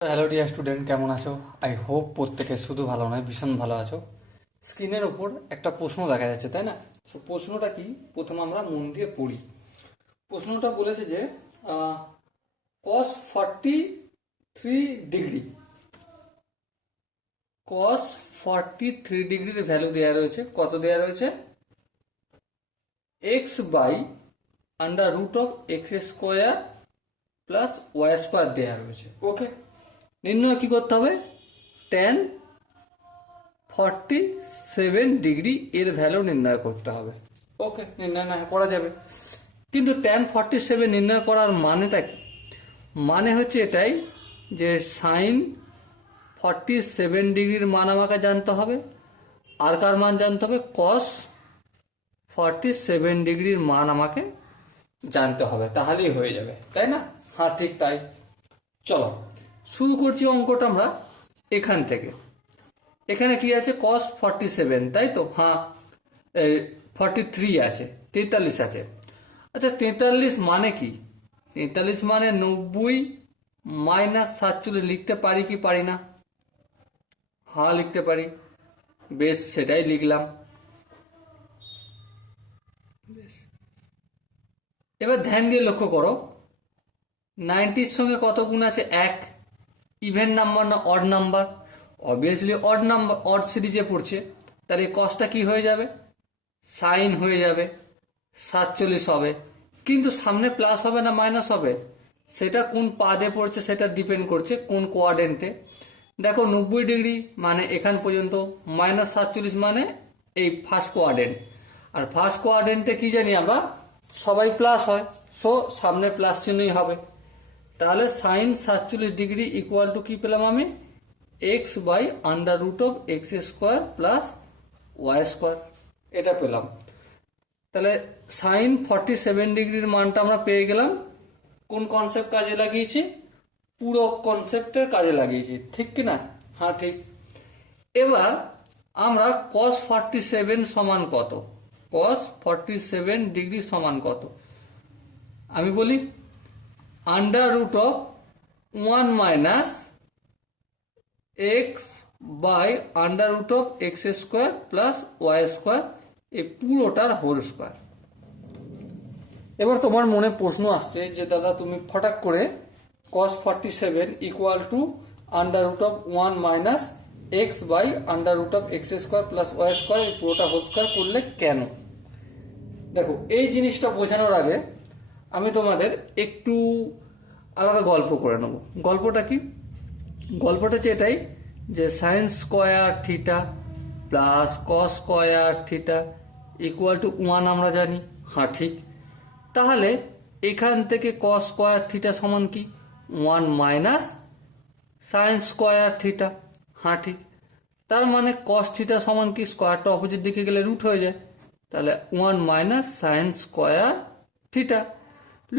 Hello dear student, কেমন আছো? I hope প্রত্যেকে শুধু ভালো নয়, ভীষণ ভালো আছো। স্ক্রিনের ওপর একটা প্রশ্ন দেখা যাচ্ছে, তাই না? তো প্রশ্নটা কি, প্রথমে আমরা মন দিয়ে পড়ি। প্রশ্নটা বলেছে যে কস 43 ডিগ্রি, কস 43 ডিগ্রির ভ্যালু দেওয়া রয়েছে। কত দেওয়া রয়েছে? X by under root of x square plus y square দেওয়া রয়েছে। ওকে, নির্ণয় কি করতে হবে? ট্যান 47 ডিগ্রি এর ভ্যালু নির্ণয় করতে হবে। ওকে, নির্ণয় না করা যাবে, কিন্তু ট্যান 47 নির্ণয় করার মানেটা কি? মানে হচ্ছে এটাই যে সাইন 47 ডিগ্রির মান আমাকে জানতে হবে, আর কার মান জানতে হবে? কস 47 ডিগ্রির মান আমাকে জানতে হবে, তাহলেই হয়ে যাবে, তাই না? হ্যাঁ, ঠিক তাই। চলো শুরু করছি অঙ্কটা আমরা এখান থেকে। এখানে কি আছে? কস 47, তাই তো? হ্যাঁ, 43 আছে, 43 আছে। আচ্ছা, 43 মানে কি? 43 মানে 90 মাইনাস 47 লিখতে পারি কি পারি না? হ্যাঁ, লিখতে পারি। বেশ, সেটাই লিখলাম। এবার ধ্যান দিয়ে লক্ষ্য করো, 90-র সঙ্গে কত গুণ আছে? 1। ইভেন নাম্বার না odd number? Obviously odd number, odd সিরিজে পড়ছে, তাহলে কসটা কি হয়ে যাবে? সাইন হয়ে যাবে, 47 হবে। কিন্তু সামনে প্লাস হবে না মাইনাস হবে? সেটা কোন পাদে পড়ছে সেটা ডিপেন্ড করছে, কোন কোয়াড্রেন্টে। দেখো 90 ডিগ্রি মানে এখান পর্যন্ত, মাইনাস 47 মানে এই ফার্স্ট কোয়াড্রেন্ট। আর ফার্স্ট কোয়াড্রেন্টে কি জানি আমরা, সবাই প্লাস হয়, সো সামনে প্লাস চিহ্নই হবে। তাহলে সাইন 47 ডিগ্রি ইকুয়াল টু কি পেলাম আমি? X by under root of x square plus y square, এটা পেলাম। তাহলে সাইন 47 ডিগ্রির মানটা আমরা পেয়ে গেলাম। কোন কনসেপ্ট কাজে লাগিয়েছি? পুরো কনসেপ্টের কাজে লাগিয়েছি, ঠিক কি না? হ্যাঁ, ঠিক। এবার আমরা কস 47 সমান কত? কস 47 ডিগ্রি সমান কত? আমি বলি under root of 1 minus x by under root of x square plus y square, এই পুরোটার হোল স্কোয়ার। এবার তোমার মনে প্রশ্ন আসছে যে দাদা তুমি ফটাক করে cos 47 equal to under root of 1 minus x by under root of x square plus y square, এই পুরোটা হোল স্কোয়ার করলে কেন? দেখো, এই জিনিসটা বোঝানোর আগে আমি তোমাদের একটু আলাদা গল্প করে নেব। গল্পটা কি? গল্পটা হচ্ছে এটাই যে sine square theta plus cos square theta equal to 1 আমরা জানি। হ্যাঁ, ঠিক। তাহলে এখান থেকে কস স্কোয়ার থিটা সমান কি? 1 মাইনাস সাইন স্কোয়ার থিটা। হ্যাঁ, ঠিক। তার মানে কস থিটা সমান কি? স্কোয়ারটা অপোজিট দিকে গেলে রুট হয়ে যায়, তাহলে 1 মাইনাস সাইন স্কোয়ার থিটা।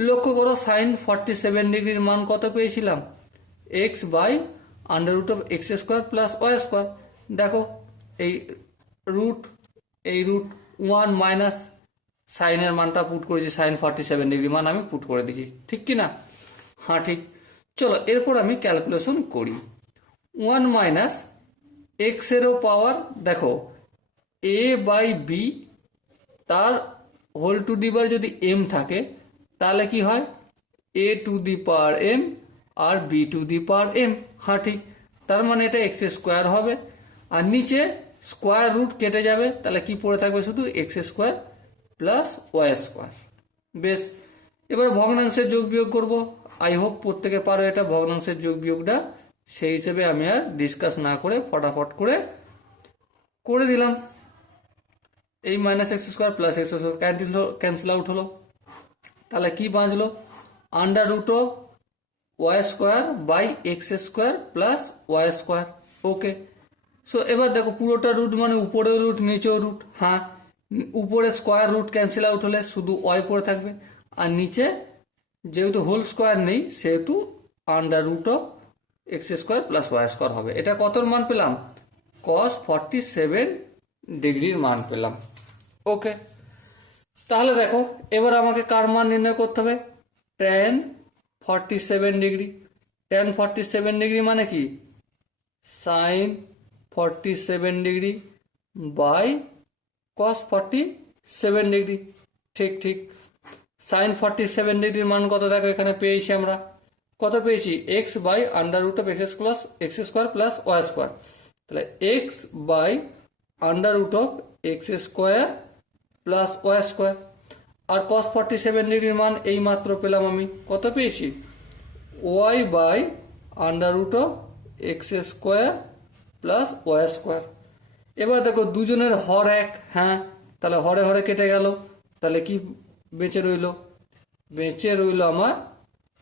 লক্ষ্য করো, সাইন 47 ডিগ্রির মান কত পেয়েছিলাম? X by under root of x square plus y square. দেখো, এই রুট, এই রুট 1 মাইনাস সাইনের মানটা পুট করেছি, সাইন 47 ডিগ্রি মান আমি পুট করে দিয়েছি, ঠিক কি না? হ্যাঁ, ঠিক। চলো এরপর আমি ক্যালকুলেশন করি। 1 মাইনাস এক্সেরও পাওয়ার, দেখো এ বাই বি, তার হোল টু দি পাওয়ার যদি এম থাকে তাহলে কি হয়? A to the power M আর B to the power M. হ্যাঁ, ঠিক। তার মানে এটা এক্স স্কোয়ার হবে, আর নিচে স্কোয়ার রুট কেটে যাবে, তাহলে কি পড়ে থাকবে? শুধু x square plus y square. বেশ, এবার ভগ্নাংশের যোগ বিয়োগ করবো। আই হোপ প্রত্যেকে পারো এটা, ভগ্নাংশের যোগ বিয়োগটা। সেই হিসেবে আমি আর ডিসকাস না করে ফটাফট করে করে দিলাম। এই minus x square plus x square cancel out হলো, তাহলে কি বাঁচলো? Under root of y square by x square plus y square. Okay, so এবার দেখো পুরোটা রুট মানে উপরেও রুট নিচেও রুট। হ্যাঁ, উপরে স্কোয়ার রুট ক্যান্সেল আউট হলে শুধু ওয়াই পড়ে থাকবে, আর নিচে যেহেতু হোল স্কোয়ার নেই সেহেতু under root of x square plus y square হবে। এটা কতর মান পেলাম? কস 47 ডিগ্রির মান পেলাম। ওকে, তাহলে দেখো এবার আমাকে কার মান নির্ণয় করতে হবে? Tan 47 degree. tan 47 ডিগ্রি মানে কি sin 47 degree by cos 47 degree. ঠিক ঠিক, sin 47 ডিগ্রির মান কত দেখো এখানে পেয়েছি আমরা, কত পেয়েছি x by under root of x square plus y square. তাহলে x by under root of x square plus y square. আর cos 47 ডিগ্রির মান এই মাত্র পেলাম আমি, কত পেয়েছি y by under root of x square plus y square. এবার দেখো দুজনের হর এক, হ্যাঁ, তাহলে হরে হরে কেটে গেল, তাহলে কি বেঁচে রইল, বেঁচে রইল আমার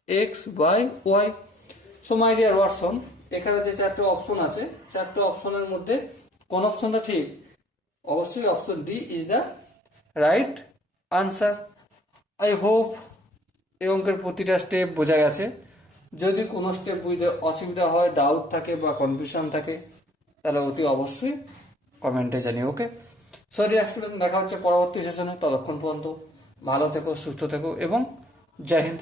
x by y. So my dear Watson, এখানে যে চারটে অপশন আছে, চারটে অপশনের মধ্যে কোন অপশনটা ঠিক, অবশ্যই option D is the right answer. I hope এই অঙ্কের প্রতিটা স্টেপ বোঝা গেছে। যদি কোনো স্টেপ বুঝতে অসুবিধা হয়, ডাউট থাকে বা কনফিউশন থাকে, তাহলে অতি অবশ্যই কমেন্টে জানিয়ে। ওকে, সো ডিয়ার স্টুডেন্ট, দেখা হচ্ছে পরবর্তী সেশনে। ততক্ষণ পর্যন্ত ভালো থেকো, সুস্থ থেকো এবং জয় হিন্দ।